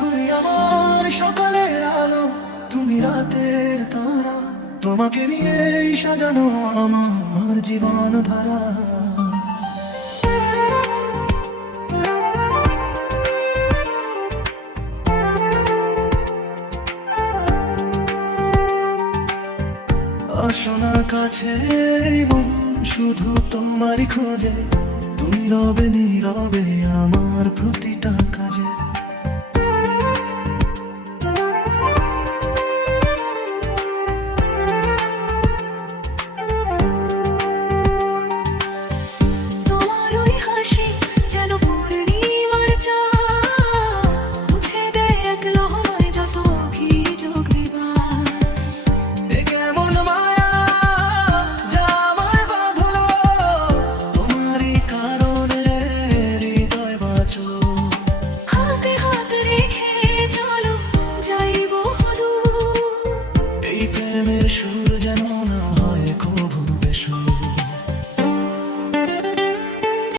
তুমি আমার সকালের আলো, তুমি রাতের তারা, তোমাকে নিয়েই সাজানো আমার জীবন ধারা। আসো না কাছে, এই মন শুধু তোমারই খোঁজে, তুমি রবে নীরবে আমার প্রতি